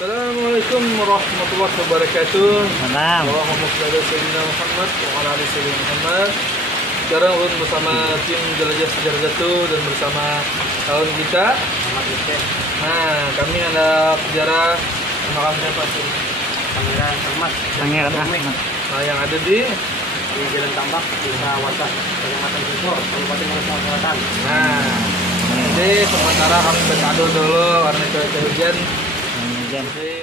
Assalamualaikum warahmatullahi wabarakatuh. Salam. Allahumma shalli ala sayyidina Muhammad wa ala ali sayyidina Muhammad. Sekarang ulun bersama tim Jelajah Sejarah Datu dan bersama kawan kita. Nah, kami anak sejarah makam siapa sih? Pangeran Ahmad. Pangeran Ahmad. Nah, yang ada di Jalan Tambak, Desa Wasan, Kecamatan Sumur, Kabupaten Maluku Selatan. Nah, jadi sementara kami berkado dulu karena cuaca hujan. Hujan. Jadi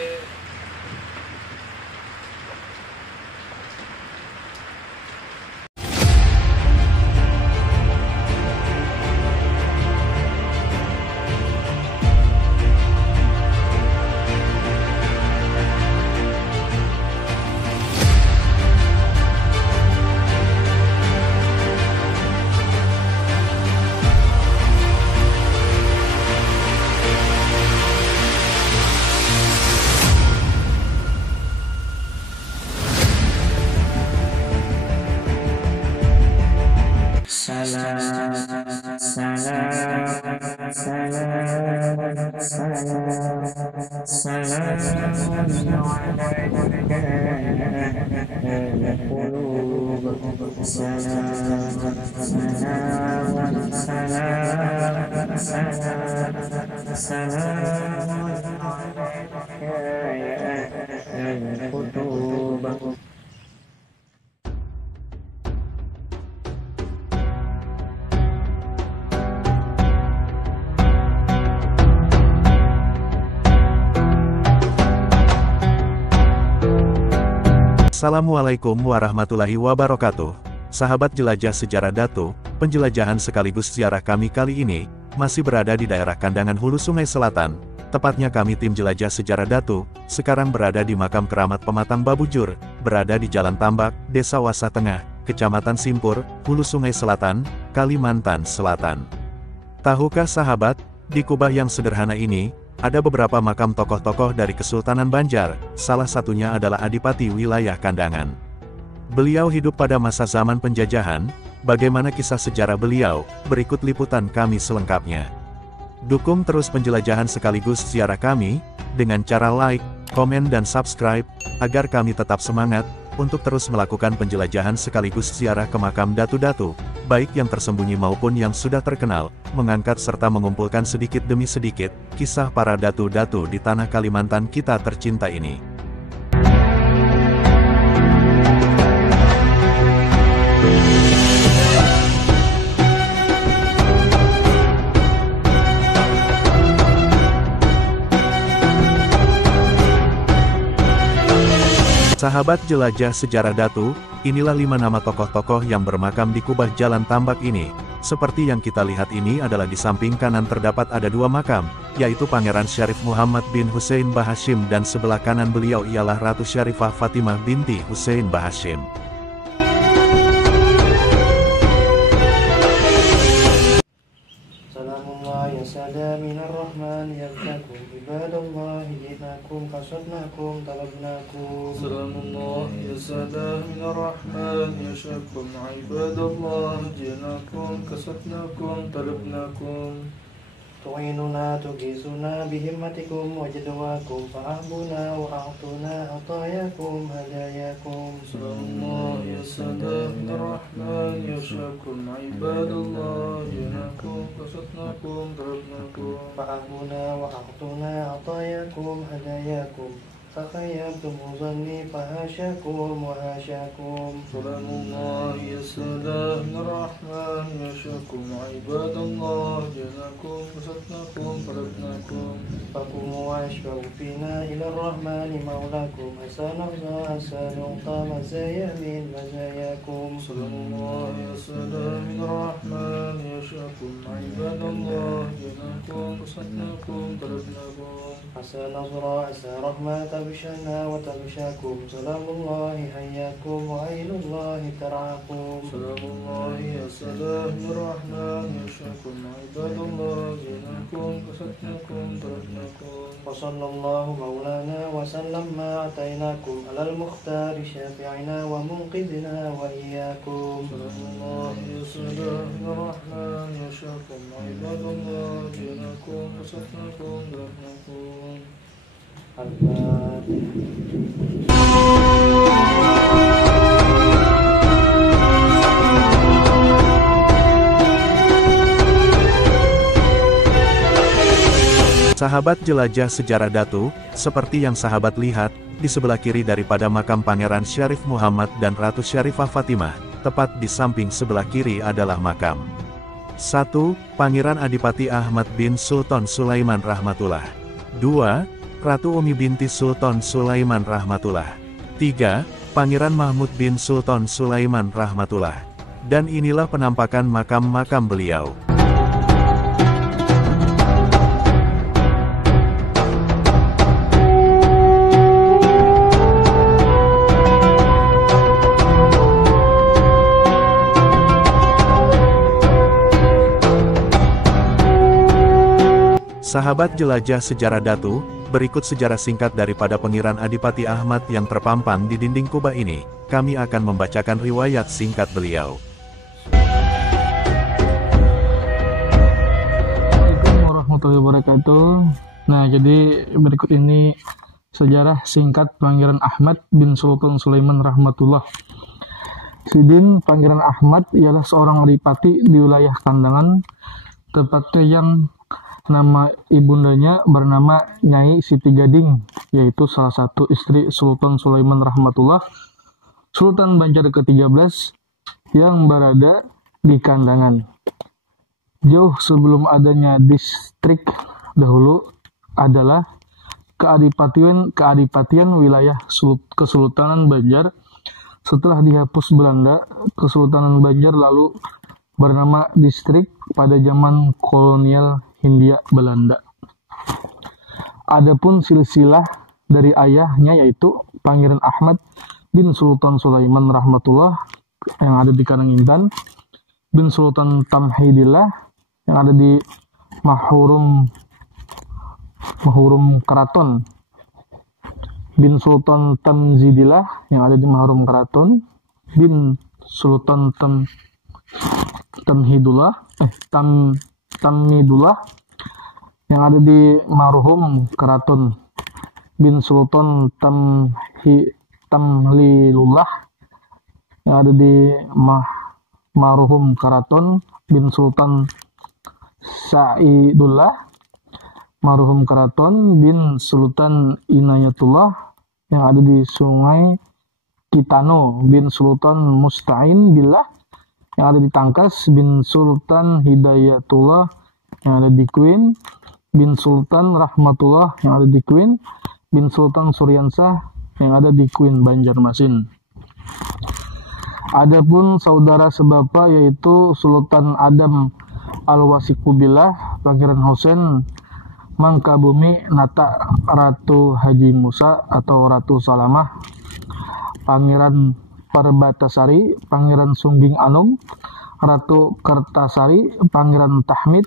Assalamualaikum warahmatullahi wabarakatuh. Sahabat jelajah sejarah Datu, penjelajahan sekaligus ziarah kami kali ini, masih berada di daerah Kandangan Hulu Sungai Selatan. Tepatnya kami tim jelajah sejarah Datu, sekarang berada di makam keramat pematang Babujur, berada di Jalan Tambak, Desa Wasa Tengah, Kecamatan Simpur, Hulu Sungai Selatan, Kalimantan Selatan. Tahukah sahabat, di kubah yang sederhana ini, ada beberapa makam tokoh-tokoh dari Kesultanan Banjar, salah satunya adalah Adipati wilayah Kandangan. Beliau hidup pada masa zaman penjajahan, bagaimana kisah sejarah beliau, berikut liputan kami selengkapnya. Dukung terus penjelajahan sekaligus ziarah kami, dengan cara like, komen dan subscribe, agar kami tetap semangat, untuk terus melakukan penjelajahan sekaligus ziarah ke makam datu-datu, baik yang tersembunyi maupun yang sudah terkenal, mengangkat serta mengumpulkan sedikit demi sedikit, kisah para datu-datu di tanah Kalimantan kita tercinta ini. Sahabat jelajah sejarah Datu, inilah 5 nama tokoh-tokoh yang bermakam di kubah Jalan Tambak ini. Seperti yang kita lihat ini adalah di samping kanan terdapat ada 2 makam, yaitu Pangeran Syarif Muhammad bin Hussein Bahashim dan sebelah kanan beliau ialah Ratu Syarifah Fatimah binti Hussein Bahashim. Ya sada minar rahman yarzakum ibadallahi jinakum kasatnakum talabnakum. Salamullah ya sada minar rahman yashakum ibadallah jinakum kasatnakum talabnakum. Tu'inuna tugisuna bihimmatikum wajadwakum fa'ahbuna wa'atuna atayakum hadayakum. Salamullah ya sada minar rahman yashakum ibadallah jinakum kasatnakum talabnakum. Fa'ahbuna wa'atuna atayakum hadayakum. Fakhayyabtum zanni fahasyakum wahasyakum. Salamullah ya sada minar rahman yashakum ibadallah jinakum kasatnakum talabnakum. Fakumu washfa'u fina ila rahmani maulakum. Hasanafza hasanukta mazaya min mazayakum. Salamullah ya sada minar rahman yashakum ibadallah jinakum kasatnakum talabnakum. Hasanafra asa rahmata bishana wa tabshakum. Salamullahi hayyakum wa ainullahi tar'akum. Salamullah ya sada minar rahman yashakum ibadallah jinakum kasatnakum talabnakum. Wa sallallahu maulana wa sallam ma atainakum alal mukhtari syafi'ina wa munqidina wa iyyakum. Salamullah ya sada minar rahman yashakum ibadallah jinakum kasatnakum talabnakum. Al-Fatihah. Sahabat jelajah sejarah Datu, seperti yang sahabat lihat, di sebelah kiri daripada makam Pangeran Syarif Muhammad dan Ratu Syarifah Fatimah, tepat di samping sebelah kiri adalah makam 1. Pangeran Adipati Ahmad bin Sultan Sulaiman Rahmatullah. 2. Ratu Umi binti Sultan Sulaiman Rahmatullah. 3. Pangeran Mahmud bin Sultan Sulaiman Rahmatullah. Dan inilah penampakan makam-makam beliau. Sahabat jelajah sejarah Datu, berikut sejarah singkat daripada Pangeran Adipati Ahmad yang terpampang di dinding kubah ini. Kami akan membacakan riwayat singkat beliau. Assalamualaikum warahmatullahi wabarakatuh. Nah, jadi berikut ini sejarah singkat Pangeran Ahmad bin Sultan Sulaiman Rahmatullah. Sidin Pangeran Ahmad ialah seorang adipati di wilayah Kandangan, tepatnya yang nama ibundanya bernama Nyai Siti Gading, yaitu salah satu istri Sultan Sulaiman Rahmatullah, Sultan Banjar ke-13 yang berada di Kandangan. Jauh sebelum adanya distrik, dahulu adalah keadipatian wilayah Kesultanan Banjar. Setelah dihapus Belanda, Kesultanan Banjar lalu bernama distrik pada zaman kolonial Hindia Belanda. Adapun silsilah dari ayahnya yaitu Pangeran Ahmad bin Sultan Sulaiman Rahmatullah yang ada di Kandangan, bin Sultan Tamhidillah yang ada di Mahurum Keraton, bin Sultan Tamzidillah yang ada di Mahurum Keraton, bin Sultan Tamidullah yang ada di Marhum Keraton, bin Sultan Tamlilullah yang ada di Marhum Keraton, bin Sultan Saidullah Marhum Keraton, bin Sultan Inayatullah yang ada di Sungai Kitano, bin Sultan Musta'in Billah yang ada di Tangkas, bin Sultan Hidayatullah yang ada di Queen, bin Sultan Rahmatullah yang ada di Queen, bin Sultan Suryansah yang ada di Queen Banjarmasin. Adapun saudara sebapa yaitu Sultan Adam Al-Wasikubillah, Pangeran Husain Mangkabumi Nata, Ratu Haji Musa atau Ratu Salamah, Pangeran Perbatasari, Pangeran Sungging Anum, Ratu Kertasari, Pangeran Tahmid,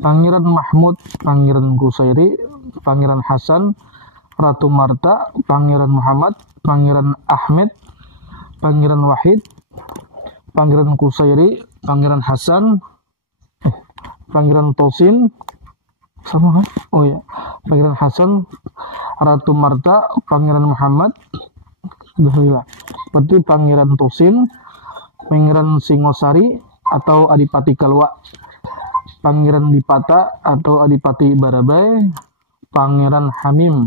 Pangeran Mahmud, Pangeran Kusairi, Pangeran Hasan, Ratu Marta, Pangeran Muhammad, Pangeran Ahmed, Pangeran Wahid, Pangeran Kusairi, Pangeran Hasan, Pangeran Tosin, sama kan? Oh ya, Pangeran Hasan, Ratu Marta, Pangeran Muhammad, Alhamdulillah. Seperti Pangeran Tosin, Pangeran Singosari atau Adipati Kalwa, Pangeran Dipata atau Adipati Barabai, Pangeran Hamim,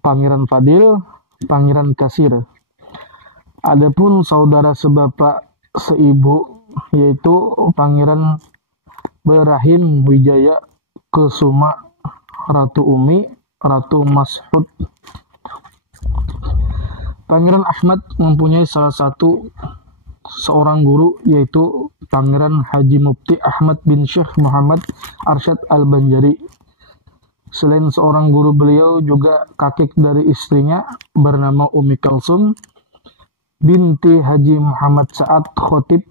Pangeran Fadil, Pangeran Kasir. Adapun saudara sebapak seibu yaitu Pangeran Berahim Wijaya Kesuma, Ratu Umi, Ratu Mas'ud. Pangeran Ahmad mempunyai salah satu seorang guru yaitu Pangeran Haji Mufti Ahmad bin Syekh Muhammad Arsyad Al-Banjari. Selain seorang guru, beliau juga kakek dari istrinya bernama Umi Kalsum binti Haji Muhammad Sa'ad Khotib,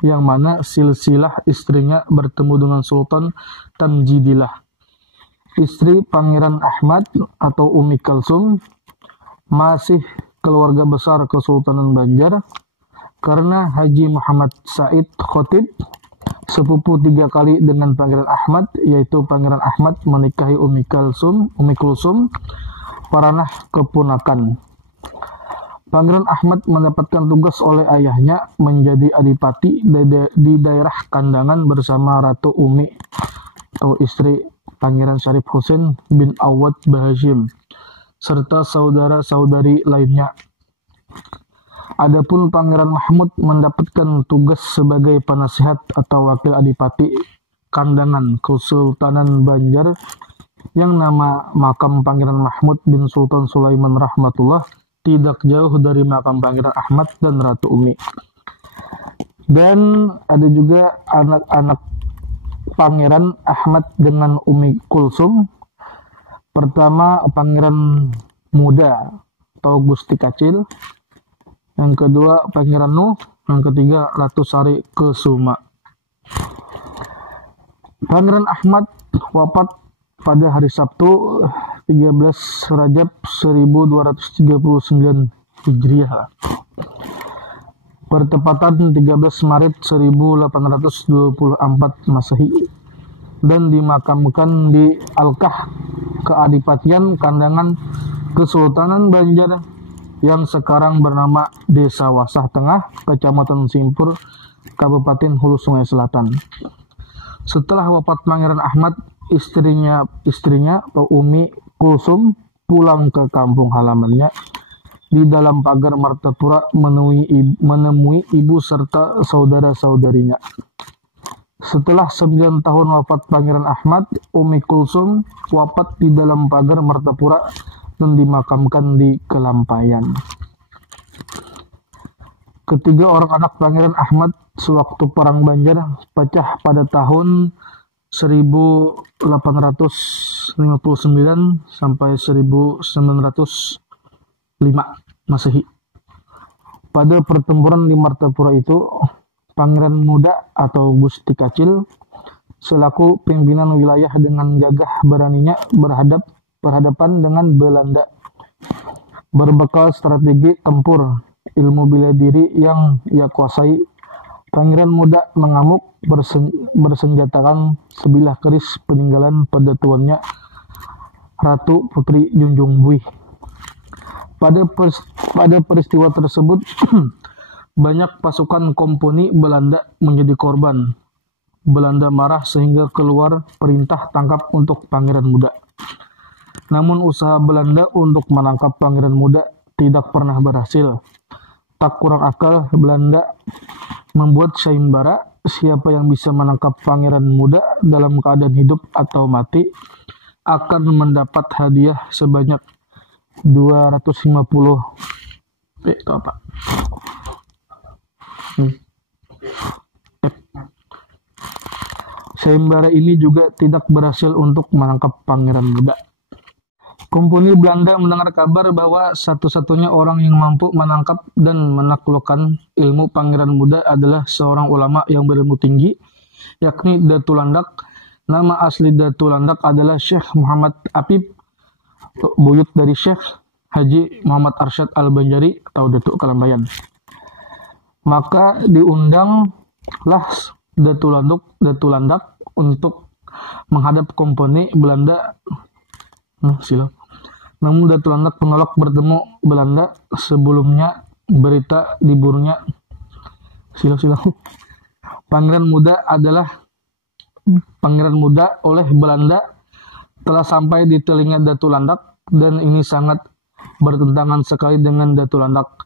yang mana silsilah istrinya bertemu dengan Sultan Tamjidillah. Istri Pangeran Ahmad atau Umi Kalsum masih keluarga besar Kesultanan Banjar karena Haji Muhammad Said Khotib sepupu 3 kali dengan Pangeran Ahmad, yaitu Pangeran Ahmad menikahi Umi Kulsum, paranah keponakan. Pangeran Ahmad mendapatkan tugas oleh ayahnya menjadi adipati di daerah Kandangan bersama Ratu Umi atau istri Pangeran Syarif Husain bin Awad Bahashim serta saudara-saudari lainnya. Adapun Pangeran Mahmud mendapatkan tugas sebagai penasihat atau wakil adipati Kandangan Kesultanan Banjar yang nama makam Pangeran Mahmud bin Sultan Sulaiman rahmatullah tidak jauh dari makam Pangeran Ahmad dan Ratu Umi. Dan ada juga anak-anak Pangeran Ahmad dengan Umi Kulsum. Pertama Pangeran Muda atau Gusti Kacil, yang kedua Pangeran Nuh, yang ketiga Ratu Sari Kesuma. Pangeran Ahmad wafat pada hari Sabtu 13 Rajab 1239 Hijriah bertepatan 13 Maret 1824 Masehi dan dimakamkan di Alkah Keadipatian Kandangan Kesultanan Banjar yang sekarang bernama Desa Wasah Tengah, Kecamatan Simpur, Kabupaten Hulu Sungai Selatan. Setelah wafat Pangeran Ahmad, istrinya atau Umi Kulsum pulang ke kampung halamannya. Di dalam pagar Martapura menemui ibu serta saudara-saudarinya. Setelah 9 tahun wafat Pangeran Ahmad, Umi Kulsum wafat di dalam pagar Martapura dan dimakamkan di Kelampayan. Ketiga orang anak Pangeran Ahmad sewaktu Perang Banjar pecah pada tahun 1859 sampai 1905 Masehi. Pada pertempuran di Martapura itu, Pangeran Muda atau Gusti Kacil selaku pimpinan wilayah dengan gagah beraninya berhadapan dengan Belanda. Berbekal strategi tempur, ilmu bela diri yang ia kuasai, Pangeran Muda mengamuk bersenjatakan sebilah keris peninggalan pada tuannya Ratu Putri Junjung Buih. Pada peristiwa tersebut banyak pasukan komponi Belanda menjadi korban. Belanda marah sehingga keluar perintah tangkap untuk Pangeran Muda. Namun usaha Belanda untuk menangkap Pangeran Muda tidak pernah berhasil. Tak kurang akal, Belanda membuat sayembara siapa yang bisa menangkap Pangeran Muda dalam keadaan hidup atau mati akan mendapat hadiah sebanyak 250 itu apa? Sayembara ini juga tidak berhasil untuk menangkap Pangeran Muda. Komponi Belanda mendengar kabar bahwa satu-satunya orang yang mampu menangkap dan menaklukkan ilmu Pangeran Muda adalah seorang ulama yang berilmu tinggi, yakni Datu Landak. Nama asli Datu Landak adalah Syekh Muhammad Apib, buyut dari Syekh Haji Muhammad Arsyad Al-Banjari atau Datuk Kelambayan. Maka diundanglah Datu Landak untuk menghadap komponi Belanda. Namun Datu Landak menolak bertemu Belanda. Sebelumnya berita diburunya Pangeran Muda oleh Belanda telah sampai di telinga Datu Landak, dan ini sangat bertentangan sekali dengan Datu Landak.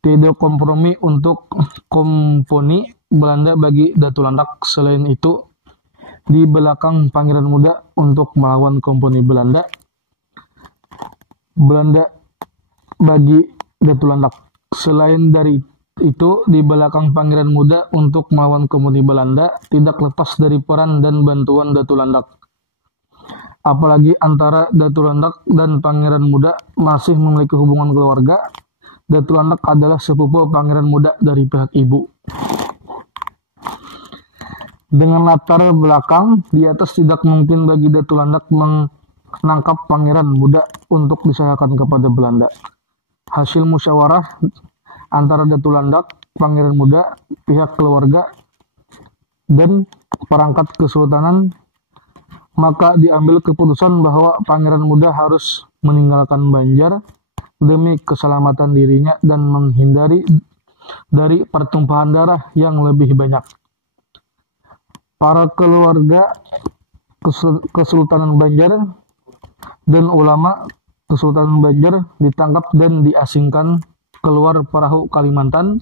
Tidak kompromi untuk komponi Belanda bagi Datu Landak. Selain itu, di belakang Pangeran Muda untuk melawan komponi Belanda bagi Datu Landak. Selain dari itu, di belakang Pangeran Muda untuk melawan komponi Belanda tidak lepas dari peran dan bantuan Datu Landak. Apalagi antara Datu Landak dan Pangeran Muda masih memiliki hubungan keluarga. Datu Landak adalah sepupu Pangeran Muda dari pihak ibu. Dengan latar belakang di atas, tidak mungkin bagi Datu Landak menangkap Pangeran Muda untuk diserahkan kepada Belanda. Hasil musyawarah antara Datu Landak, Pangeran Muda, pihak keluarga, dan perangkat kesultanan, maka diambil keputusan bahwa Pangeran Muda harus meninggalkan Banjar demi keselamatan dirinya dan menghindari dari pertumpahan darah yang lebih banyak. Para keluarga Kesultanan Banjar dan ulama Kesultanan Banjar ditangkap dan diasingkan keluar perahu Kalimantan.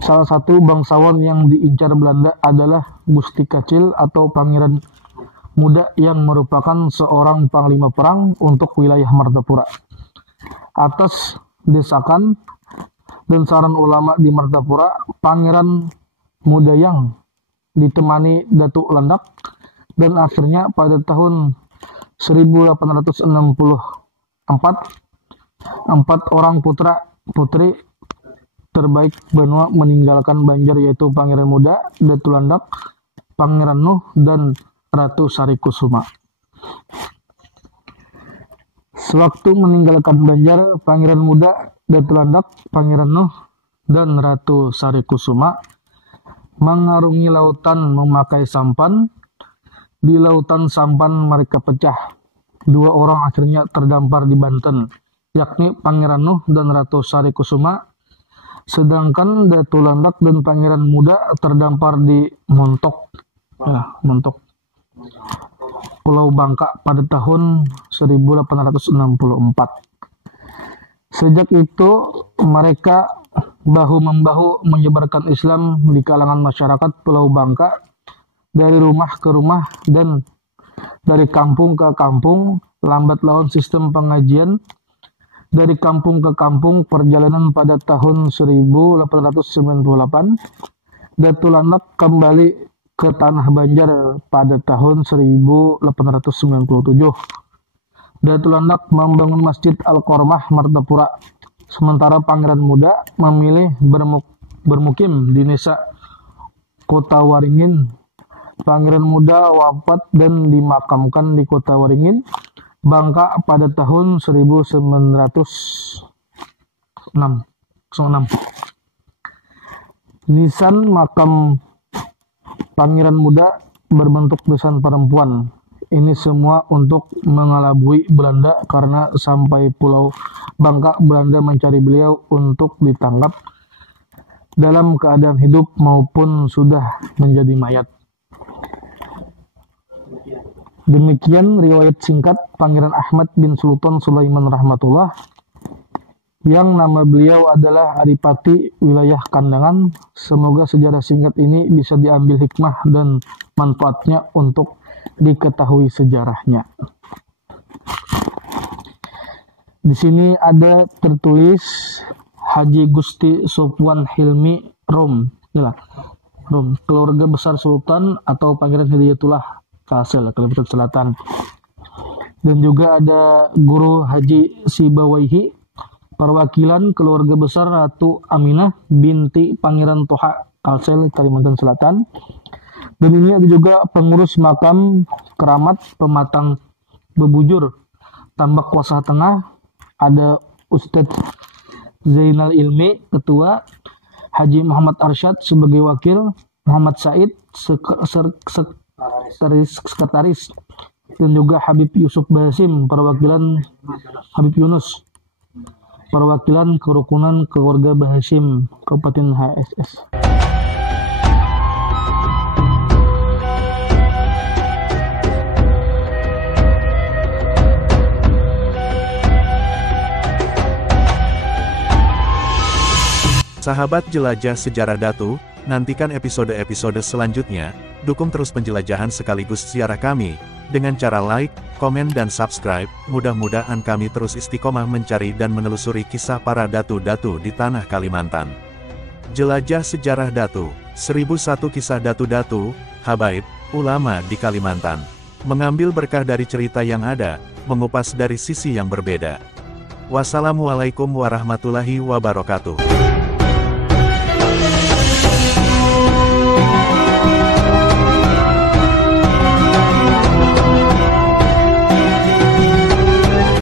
Salah satu bangsawan yang diincar Belanda adalah Gusti Kacil atau Pangeran Muda yang merupakan seorang panglima perang untuk wilayah Martapura. Atas desakan dan saran ulama di Martapura, Pangeran Muda yang ditemani Datuk Landak, dan akhirnya pada tahun 1864 empat orang putra putri terbaik benua meninggalkan Banjar, yaitu Pangeran Muda, Datuk Landak, Pangeran Nuh, dan Ratu Sarikusuma. Sewaktu meninggalkan Banjar, Pangeran Muda, Datuk Landak, Pangeran Nuh, dan Ratu Sarikusuma mengarungi lautan memakai sampan. Di lautan sampan mereka pecah. Dua orang akhirnya terdampar di Banten, yakni Pangeran Nuh dan Ratu Sarikusuma, sedangkan Datuk Landak dan Pangeran Muda terdampar di Montok, Pulau Bangka pada tahun 1864. Sejak itu mereka bahu-membahu menyebarkan Islam di kalangan masyarakat Pulau Bangka, dari rumah ke rumah dan dari kampung ke kampung. Lambat laun sistem pengajian dari kampung ke kampung perjalanan pada tahun 1898. Datuk Landak kembali ke tanah Banjar pada tahun 1897. Datuk Landak membangun Masjid Al-Qormah Martapura, sementara Pangeran Muda memilih bermukim di desa Kota Waringin. Pangeran Muda wafat dan dimakamkan di Kota Waringin, Bangka pada tahun 1906. Nisan makam Pangeran Muda berbentuk nisan perempuan. Ini semua untuk mengelabui Belanda, karena sampai Pulau Bangka Belanda mencari beliau untuk ditangkap dalam keadaan hidup maupun sudah menjadi mayat. Demikian riwayat singkat Pangeran Ahmad bin Sultan Sulaiman Rahmatullah, yang nama beliau adalah Adipati Wilayah Kandangan. Semoga sejarah singkat ini bisa diambil hikmah dan manfaatnya untuk diketahui sejarahnya. Di sini ada tertulis Haji Gusti Sopwan Hilmi Rom, keluarga besar Sultan atau Pangeran Hidayatullah Kasel, Kalimantan Selatan. Dan juga ada Guru Haji Sibawaihi, perwakilan keluarga besar Ratu Aminah binti Pangeran Toha Kalsel, Kalimantan Selatan. Dan ini ada juga pengurus makam keramat Pematang Bebujur, Tambak Kuasa Tengah. Ada Ustadz Zainal Ilmi, ketua, Haji Muhammad Arsyad sebagai wakil, Muhammad Said sekretaris, dan juga Habib Yusuf Basim, perwakilan Habib Yunus, perwakilan kerukunan keluarga Bahasim, Kabupaten HSS. Sahabat jelajah sejarah Datu, nantikan episode-episode selanjutnya. Dukung terus penjelajahan sekaligus ziarah kami dengan cara like, komen, dan subscribe. Mudah-mudahan kami terus istiqomah mencari dan menelusuri kisah para datu-datu di tanah Kalimantan. Jelajah sejarah Datu, 1001 kisah datu-datu, habaib, ulama di Kalimantan. Mengambil berkah dari cerita yang ada, mengupas dari sisi yang berbeda. Wassalamualaikum warahmatullahi wabarakatuh.